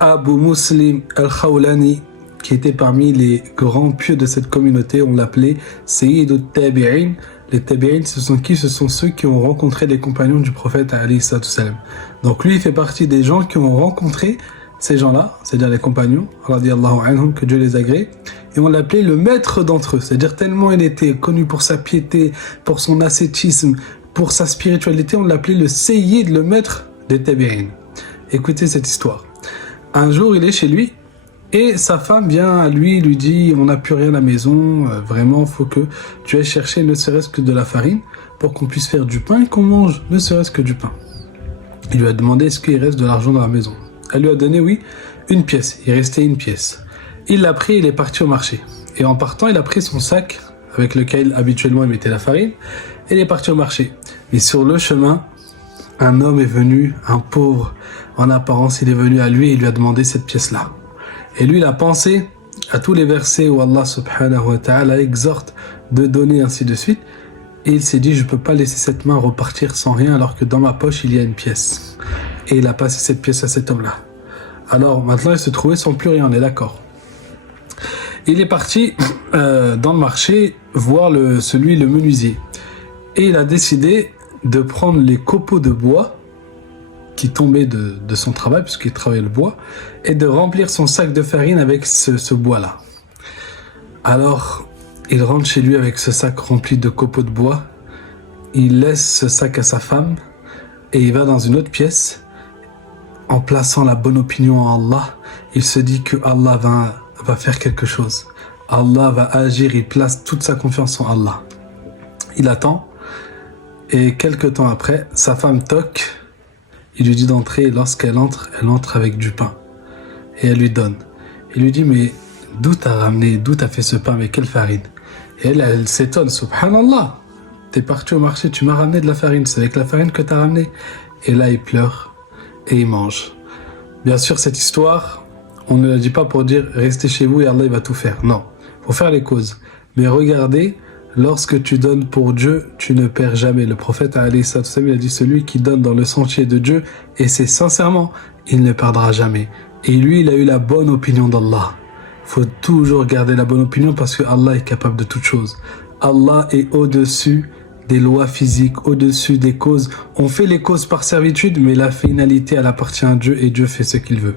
Abu Muslim al-Khawlani, qui était parmi les grands pieux de cette communauté, on l'appelait Sayyid al-Tabi'in. Les Tabi'in, ce sont qui? Ce sont ceux qui ont rencontré les compagnons du prophète alayhi salam. Donc lui, il fait partie des gens qui ont rencontré ces gens-là, c'est-à-dire les compagnons, radiyallahu anhum, que Dieu les agrée, et on l'appelait le maître d'entre eux, c'est-à-dire tellement il était connu pour sa piété, pour son ascétisme, pour sa spiritualité, on l'appelait le Sayyid, le maître des Tabi'in. Écoutez cette histoire. Un jour, il est chez lui, et sa femme vient à lui, lui dit on n'a plus rien à la maison, vraiment faut que tu ailles chercher ne serait-ce que de la farine pour qu'on puisse faire du pain et qu'on mange ne serait-ce que du pain. Il lui a demandé est-ce qu'il reste de l'argent dans la maison. Elle lui a donné oui, une pièce, il restait une pièce. Il l'a pris et il est parti au marché. Et en partant, il a pris son sac avec lequel habituellement il mettait la farine et il est parti au marché. Et sur le chemin, un homme est venu, un pauvre, en apparence il est venu à lui et il lui a demandé cette pièce-là. Et lui, il a pensé à tous les versets où Allah subhanahu wa ta'ala exhorte de donner ainsi de suite. Et il s'est dit, je ne peux pas laisser cette main repartir sans rien alors que dans ma poche, il y a une pièce. Et il a passé cette pièce à cet homme-là. Alors maintenant, il se trouvait sans plus rien, on est d'accord. Il est parti dans le marché voir le menuisier. Et il a décidé de prendre les copeaux de bois qui tombaient de son travail, puisqu'il travaillait le bois, et de remplir son sac de farine avec ce bois-là. Alors, il rentre chez lui avec ce sac rempli de copeaux de bois, il laisse ce sac à sa femme, et il va dans une autre pièce, en plaçant la bonne opinion en Allah, il se dit que Allah va faire quelque chose. Allah va agir, il place toute sa confiance en Allah. Il attend, et quelque temps après, sa femme toque. Il lui dit d'entrer et lorsqu'elle entre, elle entre avec du pain. Et elle lui donne. Il lui dit, mais d'où t'as ramené, d'où t'as fait ce pain, avec quelle farine? Et elle s'étonne, subhanallah, t'es parti au marché, tu m'as ramené de la farine, c'est avec la farine que t'as ramené. Et là, il pleure et il mange. Bien sûr, cette histoire, on ne la dit pas pour dire, restez chez vous et Allah il va tout faire. Non, faut faire les causes. Mais regardez, lorsque tu donnes pour Dieu, tu ne perds jamais. Le prophète alayhi salam, il a dit celui qui donne dans le sentier de Dieu, et c'est sincèrement, il ne perdra jamais. Et lui, il a eu la bonne opinion d'Allah. Il faut toujours garder la bonne opinion parce que Allah est capable de toutes choses. Allah est au-dessus des lois physiques, au-dessus des causes. On fait les causes par servitude, mais la finalité, elle appartient à Dieu et Dieu fait ce qu'il veut.